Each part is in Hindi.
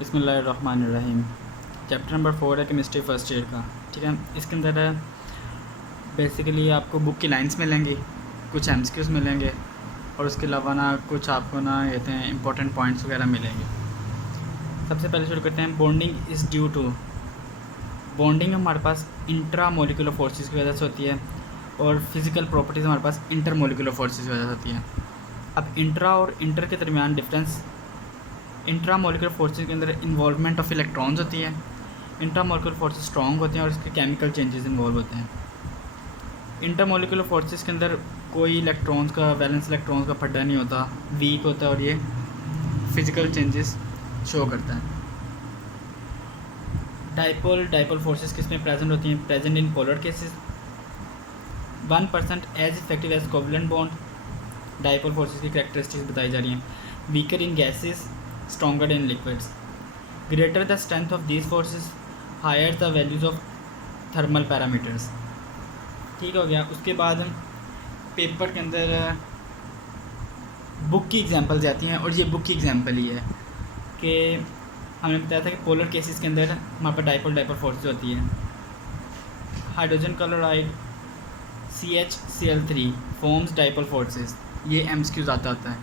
बिस्मिल्लाहिर्रहमानिर्रहीम। चैप्टर नंबर 4 है केमिस्ट्री फर्स्ट ईयर का। ठीक है, इसके अंदर है बेसिकली आपको बुक की लाइंस मिलेंगी, कुछ एमसीक्यूज़ मिलेंगे और उसके अलावा ना कुछ आपको ना कहते हैं इंपॉर्टेंट पॉइंट्स वगैरह मिलेंगे। सबसे पहले शुरू करते हैं। Bonding is due to. Bonding हमारे पास इंट्रा मोलिकुलर फोर्सेस की वजह से होती है और फिज़िकल प्रॉपर्टीज़ हमारे पास इंटर मोलिकुलर फोर्सेस की वजह से होती है। अब इंट्रा और इंटर के दरमियान डिफरेंस, इंट्रा मोलिकुलर फोर्सेस के अंदर इन्वॉल्वमेंट ऑफ इलेक्ट्रॉन्स होती है। इंट्रा मोलिकुलर फोर्सेस स्ट्रॉन्ग होते हैं और इसके केमिकल चेंजेस इन्वॉल्व होते हैं। इंटर मोलिकुलर फोर्सेस के अंदर कोई इलेक्ट्रॉन्स का, वैलेंस इलेक्ट्रॉन्स का फड्डा नहीं होता, वीक होता है और ये फिज़िकल चेंजेस शो करता है। डाइपोल फोर्सेस किस में प्रेजेंट होती हैं? Present in polar cases. 1% as effective as covalent bond. Dipole forces की कैरेक्टरिस्टिक्स बताई जा रही हैं। Weaker in gases, stronger in liquids. Greater the strength of these forces, higher the values of thermal parameters. ठीक हो गया। उसके बाद पेपर के अंदर बुक की एग्जांपल्स आती हैं और ये बुक की एग्जांपल ही है कि हमने बताया था कि पोलर केसेस के अंदर हमारे पास डाइपोल फोर्सेस होती है। Hydrogen chloride CHCl3 forms dipole forces, ये एमसीक्यूज़ आता है।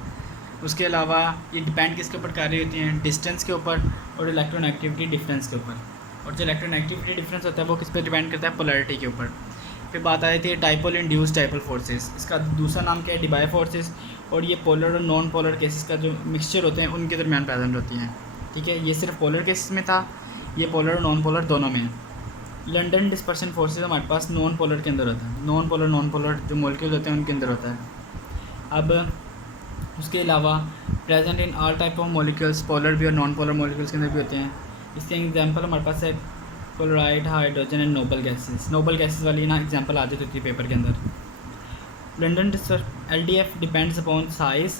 उसके अलावा ये डिपेंड किसके ऊपर कर रही होती हैं? डिस्टेंस के ऊपर और इलेक्ट्रोनेगेटिविटी डिफरेंस के ऊपर। और जो इलेक्ट्रोनेगेटिविटी डिफरेंस होता है वो किस पे डिपेंड करता है? पोलैरिटी के ऊपर। फिर बात आई थी डाइपोल इंड्यूस्ड डाइपोल फोर्सेस, इसका दूसरा नाम क्या है? Debye forces. और ये पोलर और नॉन पोलर केसेस का जो मिक्सचर होते हैं उनके दरमियान प्रेजेंट होती हैं। ठीक है, ये सिर्फ पोलर केसेस में था, ये पोलर और नॉन पोलर दोनों में है। लंडन डिस्पर्शन फोर्सेस हमारे पास नॉन पोलर के अंदर होता है। नॉन पोलर जो मॉलिक्यूल होते हैं उनके अंदर होता है। अब उसके अलावा present in all type of molecules, polar भी और नॉन पोलर मॉलिक्यूल्स के अंदर भी होते हैं। इसके एग्जांपल हमारे पास है chloride, hydrogen and noble gases. Noble gases वाली ना एग्जांपल आती होती है पेपर के अंदर। London LDF depends upon size,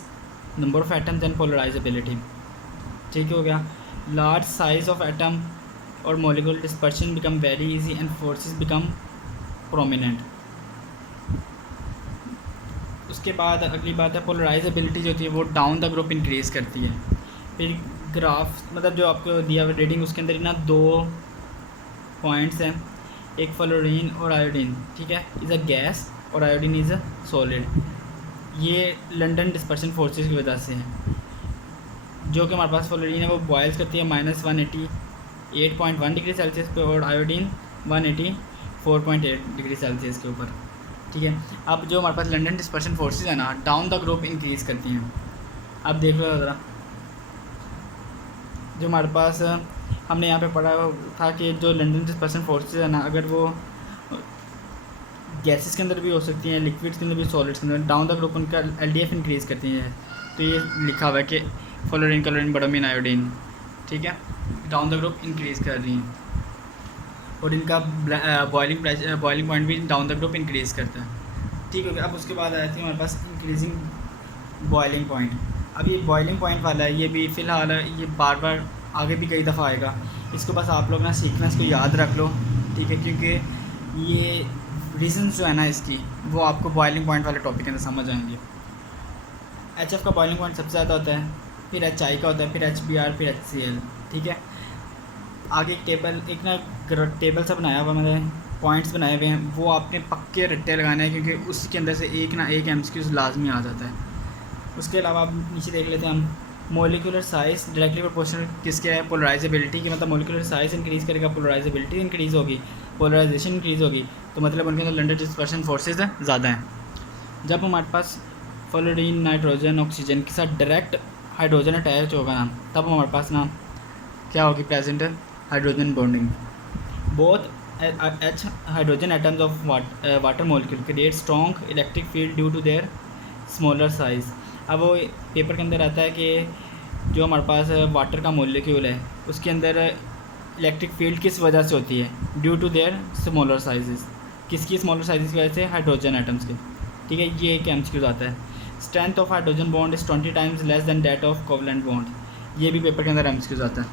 number of atoms and polarisability. ठीक हो गया। लार्ज साइज ऑफ एटम और molecule dispersion become very easy and forces become prominent. उसके बाद अगली बात है पोलराइजेबिलिटी जो होती है वो डाउन द ग्रुप इंक्रीज़ करती है। फिर ग्राफ मतलब जो आपको दिया हुआ रेडिंग उसके अंदर ना दो पॉइंट्स हैं, एक फ्लोरीन और आयोडीन। ठीक है, इज़ अ गैस और आयोडीन इज़ अ सॉलिड। ये लंडन डिस्पर्शन फोर्सेस की वजह से है। जो कि हमारे पास फ्लोरीन है वो बॉयल्स करती है -188.1 डिग्री सेल्सियस पे और आयोडीन 184.8 डिग्री सेल्सियस के ऊपर। ठीक है, अब जो हमारे पास लंडन डिस्पर्शन फोर्सेस है ना डाउन द ग्रुप इंक्रीज़ करती हैं। अब देख लो ज़रा, जो हमारे पास हमने यहाँ पे पढ़ा था कि जो लंडन डिस्पर्शन फोर्सेस है ना अगर वो गैसेस के अंदर भी हो सकती हैं, लिक्विड्स के अंदर भी, सॉलिड्स के अंदर, डाउन द ग्रुप उनका LDF इंक्रीज़ करती हैं। तो ये लिखा हुआ है कि फ्लोरीन, क्लोरीन, ब्रोमीन, आयोडीन, ठीक है, डाउन द ग्रुप इंक्रीज़ कर रही हैं और इनका बॉइलिंग पॉइंट भी डाउन द ग्रुप इंक्रीज़ करता है। ठीक हो गया। अब उसके बाद आती है हमारे पास इंक्रीजिंग बॉइलिंग पॉइंट। अब ये बॉइलिंग पॉइंट वाला है, ये भी फ़िलहाल ये बार बार आगे भी कई दफ़ा आएगा। इसको बस आप लोग ना सीखना, इसको याद रख लो। ठीक है, क्योंकि ये रीजंस जो है ना इसकी वो आपको बॉइलिंग पॉइंट वाले टॉपिक के अंदर समझ आएंगे। HF का बॉइलिंग पॉइंट सबसे ज़्यादा होता है, फिर HI का होता है, फिर HBr, फिर HCl। ठीक है, आगे एक ना टेबल सा बनाया हुआ, मैंने पॉइंट्स बनाए हुए हैं, वो आपने पक्के रट्टे लगाने हैं क्योंकि उसके अंदर से एक ना एक MCQ लाजमी आ जाता है। उसके अलावा आप नीचे देख लेते हैं हम, मोलिकुलर साइज़ डायरेक्टली प्रोपोर्शनल किसके है? पोलराइजेबिलिटी की। मतलब मोलिकुलर साइज़ इंक्रीज़ करेगा, पोलराइजेबिलिटी इंक्रीज़ होगी, पोलराइजेशन इंक्रीज़ होगी, तो मतलब उनके अंदर लंडन डिस्पर्शन फोर्सेस ज़्यादा हैं। जब हमारे पास फ्लोरीन, नाइट्रोजन, ऑक्सीजन के साथ डायरेक्ट हाइड्रोजन अटैच होगा ना तब हमारे पास ना क्या होगी? Present hydrogen bonding. Both H hydrogen atoms of water molecule create strong electric field due to their smaller size. अब वो पेपर के अंदर आता है कि जो हमारे पास वाटर का मॉलिक्यूल है उसके अंदर इलेक्ट्रिक फील्ड किस वजह से होती है? Due to their smaller sizes. किसकी स्मॉलर साइजेस की वजह से? हाइड्रोजन एटम्स के। ठीक है, ये एक MCQ आता है। Strength of hydrogen bond is 20 times less than that of covalent bond. ये भी पेपर के अंदर MCQ आता है।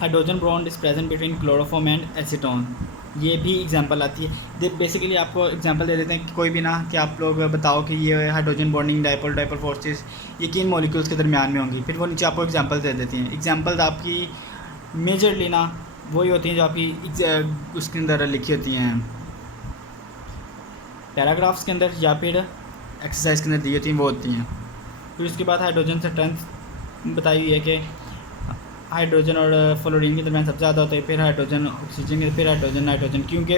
Hydrogen bond is present between chloroform and acetone, ये भी एग्जांपल आती है। बेसिकली आपको एग्जांपल दे देते हैं कि कोई भी ना कि आप लोग बताओ कि ये हाइड्रोजन बॉन्डिंग डाइपोल फोर्सेस ये किन मॉलिक्यूल्स के दरमियान में होंगी, फिर वो नीचे आपको एग्जांपल दे देती हैं। एग्जांपल्स आपकी मेजरली ना वही होती हैं जो आपकी उसके अंदर लिखी होती हैं पैराग्राफ्स के अंदर या फिर एक्सरसाइज के अंदर दी होती हैं, वो होती हैं। फिर उसके बाद हाइड्रोजन से स्ट्रेंथ बताई हुई है कि हाइड्रोजन और फ्लोरीन के दरमियान सबसे ज़्यादा होता है, फिर हाइड्रोजन ऑक्सीजन के, फिर हाइड्रोजन नाइट्रोजन। क्योंकि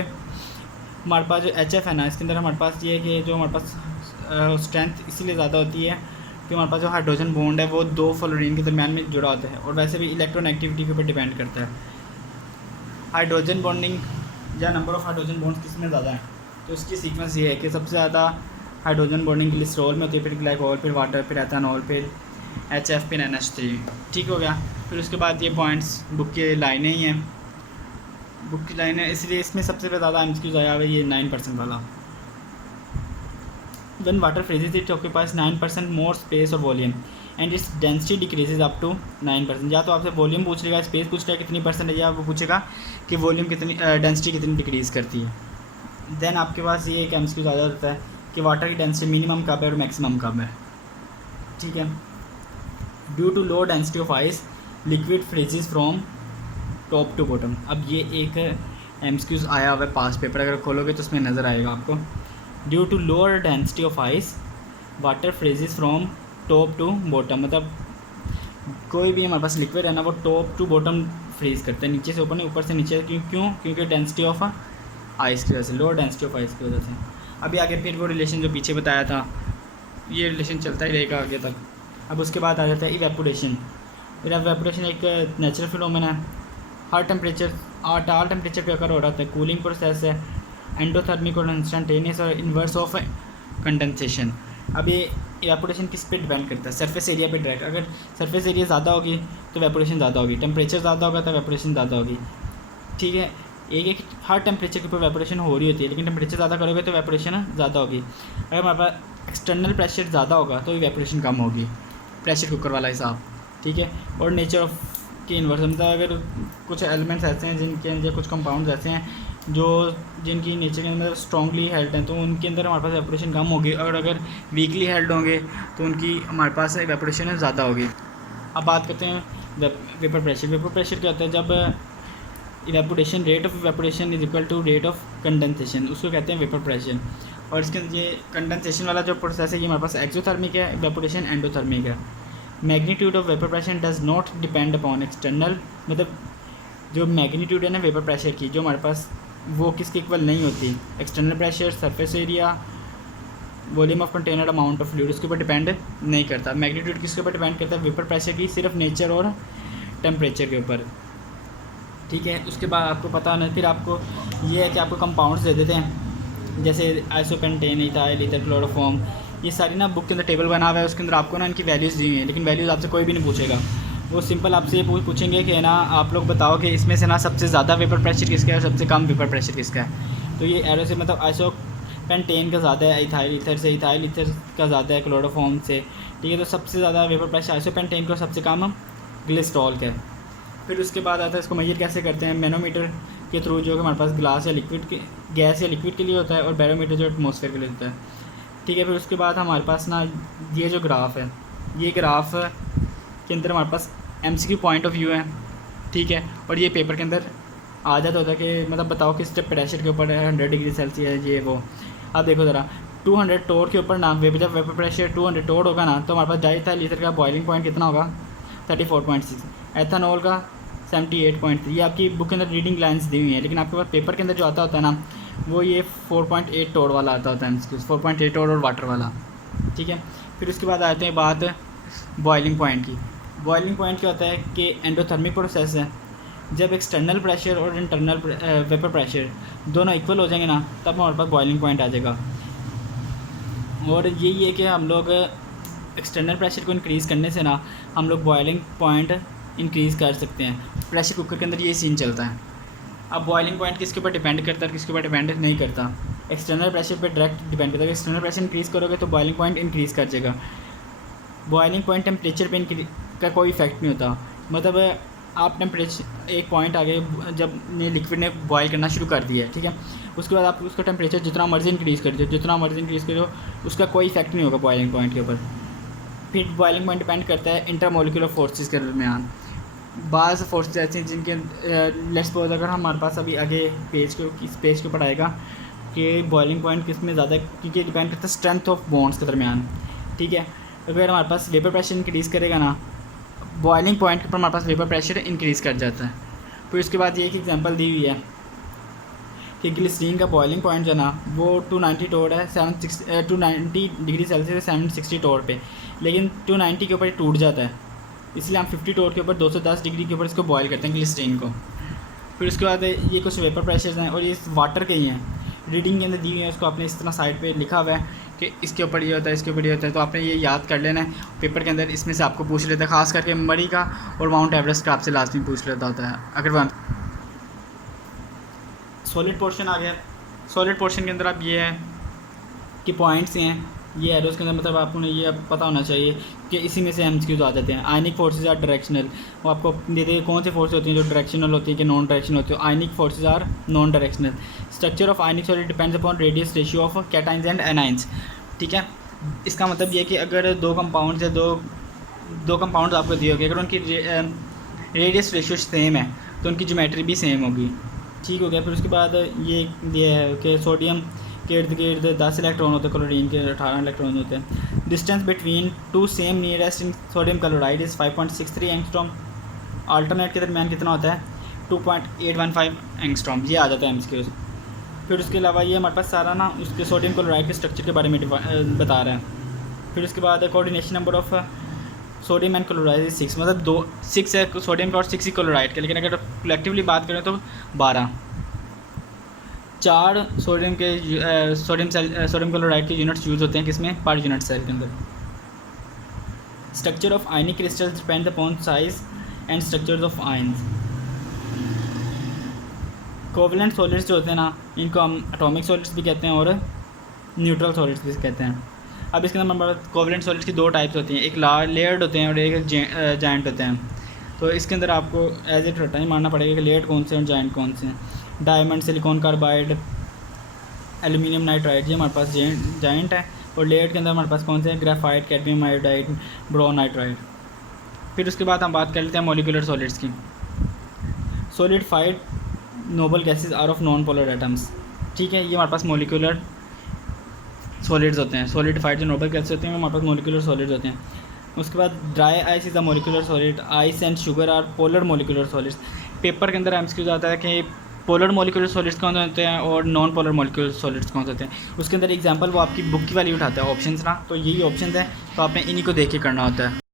हमारे पास जो HF है ना, इसके अंदर हमारे पास ये है कि जो हमारे पास स्ट्रेंथ इसीलिए ज़्यादा होती है कि हमारे पास जो हाइड्रोजन बॉन्ड है वो 2 फ्लोरीन के दरमियान में जुड़ा होता है, और वैसे भी इलेक्ट्रोनेगेटिविटी के ऊपर डिपेंड करता है हाइड्रोजन बॉन्डिंग या नंबर ऑफ़ हाइड्रोजन बॉन्ड्स किस में ज़्यादा है। तो इसकी सीक्वेंस ये है कि सबसे ज़्यादा हाइड्रोजन बॉन्डिंग ग्लिसरॉल में होती है, फिर ग्लाइकोल, फिर वाटर, फिर एथेनॉल, फिर HF, फिर NH3। ठीक हो गया। फिर उसके बाद ये पॉइंट्स बुक की लाइनें ही हैं, बुक की लाइनें, इसलिए इसमें सबसे ज़्यादा MCQs आया हुआ है ये 9% वाला। When water freezes it occupies 9% more space और volume and its density decreases up to 9%। या तो आपसे वॉल्यूम पूछ लेगा, स्पेस पूछ लेगा कितनी परसेंट है, या वो पूछेगा कि वॉल्यूम कितनी डेंसिटी कितनी डिक्रीज़ करती है। देन आपके पास ये एक MCQ ज़्यादा होता है कि वाटर की डेंसिटी मिनिमम कब है और मैक्सिमम कब है। ठीक है। Due to low density of ice liquid freezes from top to bottom. अब ये एक MCQs आया हुआ है पास पेपर, अगर खोलोगे तो उसमें नज़र आएगा आपको। Due to lower density of ice water freezes from top to bottom, मतलब कोई भी हमारे पास लिक्विड है ना वो टॉप टू बॉटम फ्रीज करते हैं, नीचे से ऊपर नहीं, ऊपर से नीचे। क्यों? क्योंकि डेंसिटी ऑफ आइस की वजह से, लोअर डेंसिटी ऑफ आइस की वजह से। अभी आगे फिर वो रिलेशन जो पीछे बताया था ये रिलेशन चलता ही रहेगा आगे तक। अब उसके बाद आ जाता है इवेपोरेशन। इवेपोरेशन एक नेचुरल फिनोमेना है, हर टेम्परेचर ऑल टेम्परेचर पे अगर हो रहा है, कूलिंग प्रोसेस है, एंडोथर्मिक और इंस्टेंटेनियस और इन्वर्स ऑफ कंडेंसेशन। अब ये इवेपोरेशन किस पे डिपेंड करता है? सरफेस एरिया पे डायरेक्ट। अगर सरफेस एरिया ज़्यादा होगी तो इवेपोरेशन ज़्यादा होगी, टेम्परेचर ज़्यादा होगा तो इवेपोरेशन ज़्यादा होगी। ठीक है। एक हर टेम्परेचर के ऊपर इवेपोरेशन हो रही होती है, लेकिन टेम्परेचर ज़्यादा करोगे तो इवेपोरेशन ज़्यादा होगी। अगर हमारे पास एक्सटर्नल प्रेशर ज़्यादा होगा तो इवेपोरेशन कम होगी, प्रेशर कुकर वाला हिसाब। ठीक है। और नेचर ऑफ के इन्वर्स, मतलब अगर कुछ एलिमेंट्स ऐसे हैं जिनके या कुछ कंपाउंड्स ऐसे हैं जो जिनकी नेचर के अंदर स्ट्रॉन्गली हेल्ड हैं तो उनके अंदर हमारे पास इवेपोरेशन कम होगी, और अगर वीकली हेल्ड होंगे तो उनकी हमारे पास इवेपोरेशन ज़्यादा होगी। अब बात करते हैं वेपर प्रेशर। वेपर प्रेशर क्या होता है? जब evaporation rate of evaporation is equal to rate of condensation, उसको कहते हैं वेपर प्रेशर। और इसके अंदर ये कंडेंसेशन वाला जो प्रोसेस है ये हमारे पास एक्सोथर्मिक है, इवेपोरेशन एंडोथर्मिक है। Magnitude of vapour pressure does not depend upon external, मतलब जो मैग्नीट्यूड है ना वेपर प्रेशर की जो हमारे पास वो किसके इक्वल नहीं होती। External pressure, surface area, volume of container, amount of fluid, उसके ऊपर डिपेंड नहीं करता। मैग्नीट्यूड किसके ऊपर डिपेंड करता है? वेपर प्रेशर की, सिर्फ नेचर और टेम्परेचर के ऊपर। ठीक है। उसके बाद आपको पता नहीं, फिर आपको ये है कि आपको कंपाउंड्स दे देते हैं जैसे आइसोपेंटेन, इथाइल, ईथर, क्लोरोफॉर्म, ये सारी ना बुक के अंदर टेबल बना हुआ है, उसके अंदर आपको ना इनकी वैल्यूज़ दी हुई हैं, लेकिन वैल्यूज़ आपसे कोई भी नहीं पूछेगा। वो सिंपल आपसे ये पूछेंगे कि ना आप लोग बताओ कि इसमें से ना सबसे ज़्यादा वेपर प्रेशर किसका है और सबसे कम वेपर प्रेशर किसका है। तो ये एरो से मतलब आइसोपेंटेन का ज़्यादा है, इथाइल ईथर से, इथाइल ईथर का ज़्यादा है क्लोरोफॉर्म से। ठीक है। तो सबसे ज़्यादा वेपर प्रेशर आइसोपेंटेन का, सबसे कम ग्लिसरॉल का है। फिर उसके बाद आता है इसको मेजर कैसे करते हैं? मैनोमीटर के थ्रू, जो कि हमारे पास ग्लास या लिक्विड के, गैस या लिक्विड के लिए होता है, और बैरोमीटर जो एटमॉस्फेयर के लिए होता है। ठीक है। फिर उसके बाद हमारे पास ना ये जो ग्राफ है, ये ग्राफ के अंदर हमारे पास MCQ पॉइंट ऑफ व्यू है। ठीक है। और ये पेपर के अंदर आ जाता होता है कि मतलब बताओ किस प्रेशर के ऊपर है, 100 डिग्री सेल्सियस ये वो। अब देखो ज़रा 200 टोर के ऊपर ना जब वेपर प्रेशर 200 टोर होगा ना तो हमारे पास डाइथाइल ईथर का बॉइलिंग पॉइंट कितना होगा? 34.6। एथेनॉल का 78.3। ये आपकी बुक के अंदर रीडिंग लाइन्स दी हुई हैं, लेकिन आपके पास पेपर के अंदर जो आता होता है ना वो ये 4.8 टोर वाला आता होता है MCQ, 4.8 टोर और वाटर वाला। ठीक है। फिर उसके बाद आते हैं बात बॉइलिंग पॉइंट की। बॉइलिंग पॉइंट क्या होता है कि एंडोथर्मिक प्रोसेस है, जब एक्सटर्नल प्रेशर और इंटरनल वेपर प्रेशर दोनों इक्वल हो जाएंगे ना तब हमारे पास बॉइलिंग पॉइंट आ जाएगा। और यही है कि हम लोग एक्सटर्नल प्रेशर को इंक्रीज़ करने से ना हम लोग बॉइलिंग पॉइंट इंक्रीज़ कर सकते हैं। प्रेशर कुकर के अंदर ये सीन चलता है। अब बॉइलिंग पॉइंट किसके ऊपर डिपेंड करता है, किसके ऊपर डिपेंड नहीं करता? एक्सटर्नल प्रेशर पे डायरेक्ट डिपेंड करता है। एक्सटर्नल प्रेशर इंक्रीज़ करोगे तो बॉइलिंग पॉइंट इंक्रीज़ कर जाएगा। बॉइलिंग पॉइंट टेम्परेचर पे का कोई इफेक्ट नहीं होता। मतलब आप टेम्परेचर एक पॉइंट आ गए जब ने लिक्विड ने बॉयल करना शुरू कर दिया है, ठीक है। उसके बाद आप उसका टेम्परेचर जितना मर्जी इंक्रीज़ कर दो, जितना मर्जी इंक्रीज़ करो, उसका कोई इफेक्ट नहीं होगा बॉइलिंग पॉइंट के ऊपर। फिर बॉइलिंग पॉइंट डिपेंड करता है इंटरमोलिकुलर फोर्सेस के दरमियान। बाज़ फोर्सेस ऐसे हैं जिनके लेट्स सपोज अगर हमारे पास अभी आगे पेज के ऊपर आएगा कि बॉइलिंग पॉइंट किस में ज़्यादा, क्योंकि डिपेंड करता है स्ट्रेंथ ऑफ बॉन्ड्स के दरमियान, ठीक है। अगर हमारे पास वेपर प्रेशर इंक्रीज़ करेगा ना, बॉइलिंग पॉइंट के ऊपर हमारे पास वेपर प्रेशर इंक्रीज़ कर जाता है। फिर उसके बाद ये एक एग्जांपल दी हुई है कि ग्लिसरीन का बॉइलिंग पॉइंट जो है ना वो 290 टोर है, 290 डिग्री सेल्सियस 760 टोर पे, लेकिन 290 के ऊपर टूट जाता है, इसलिए हम 50 टोर के ऊपर 210 डिग्री के ऊपर इसको बॉयल करते हैं ग्लिसरीन को। फिर उसके बाद ये कुछ वेपर प्रेशर्स हैं और ये वाटर के ही हैं, रीडिंग के अंदर दी हुई है, उसको आपने इस तरह साइड पे लिखा हुआ है कि इसके ऊपर ये होता है, इसके ऊपर ये होता है, तो आपने ये याद कर लेना है। पेपर के अंदर इसमें से आपको पूछ लेता है, खास करके मरी का और माउंट एवरेस्ट का आपसे लाजमी पूछ लेता होता है। अगर वह सॉलिड पोर्शन आ गया, सॉलिड पोर्शन के अंदर आप ये है कि पॉइंट्स हैं, ये एरोज़ के अंदर मतलब आपको ये अब पता होना चाहिए कि इसी में से एमसीक्यूज आ जाते हैं। आयनिक फोर्सेज आर डायरेक्शनल, वो आपको दे दे कौन सी फोर्स होती हैं जो डायरेक्शनल होती हैं कि नॉन डायरेक्शनल होती है। Ionic forces are non directional. Structure of ionic solid depends upon radius ratio of cations and anions, ठीक है। इसका मतलब ये कि अगर दो कंपाउंड्स या दो कंपाउंड्स आपको दिए होंगे, अगर उनकी रेडियस रेशियो सेम है तो उनकी ज्योमेट्री भी सेम होगी, ठीक हो गया। फिर उसके बाद ये है कि सोडियम के इर्द गिर्द 10 इलेक्ट्रॉन होते हैं, क्लोरीन के 18 इलेक्ट्रॉन होते हैं। Distance between two same nearest in sodium chloride is 5.63 angstrom. Alternate के दरमियान कितना होता है 2.815 एंगस्ट्रॉम, ये आ जाता है एमसीक्यूज। फिर उसके अलावा ये हमारे पास सारा ना उसके सोडियम क्लोराइड के स्ट्रक्चर के बारे में बता रहा है। फिर उसके बाद coordination number of sodium and chloride 6, मतलब 6 है सोडियम का और 6 ही क्लोराइड का, लेकिन अगर कलेक्टिवली बात करें तो 12। 4 सोडियम क्लोराइड के यूनिट्स यूज़ होते हैं किसमें, पर यूनिट सेल के अंदर। Structure of ionic crystals depend upon size and structures of ions. Covalent solids जो होते हैं ना, इनको हम एटॉमिक सॉलिड्स भी कहते हैं और न्यूट्रल सॉलिड्स भी कहते हैं। अब इसके अंदर हमारे कोवलेंट सॉलिड्स की 2 टाइप्स होती हैं, एक लेयर्ड होते हैं और एक जाइंट होते हैं। तो इसके अंदर आपको एज इट रटा ही मानना पड़ेगा कि लेयर्ड कौन से और जाइंट कौन से हैं। Diamond, silicon carbide, aluminium nitride, ये हमारे पास जाइंट है। और लेयर्ड के अंदर हमारे पास कौन से हैं, graphite, cadmium iodide, boron nitride. फिर उसके बाद हम बात कर लेते हैं मॉलिक्यूलर सॉलिड्स की। Solidified noble gases are of non polar atoms, ठीक है। ये हमारे पास मॉलिक्यूलर सॉलिड्स होते हैं। सॉलिडिफाइड जो नोबल गैसेज होते हैं वो हमारे पास मॉलिक्यूलर सॉलिड्स होते हैं। उसके बाद dry ice is a molecular solid, ice and sugar are polar molecular solids. Paper के अंदर एमसीक्यू आता है कि पोलर मॉलिक्यूलर सॉलिड्स कौन होते हैं और नॉन पोलर मॉलिक्यूलर सॉलिड्स कौन होते हैं। उसके अंदर एग्जांपल वो आपकी बुक की वाली उठाता है ऑप्शंस ना, तो यही ऑप्शंस हैं, तो आपने इन्हीं को देख के करना होता है।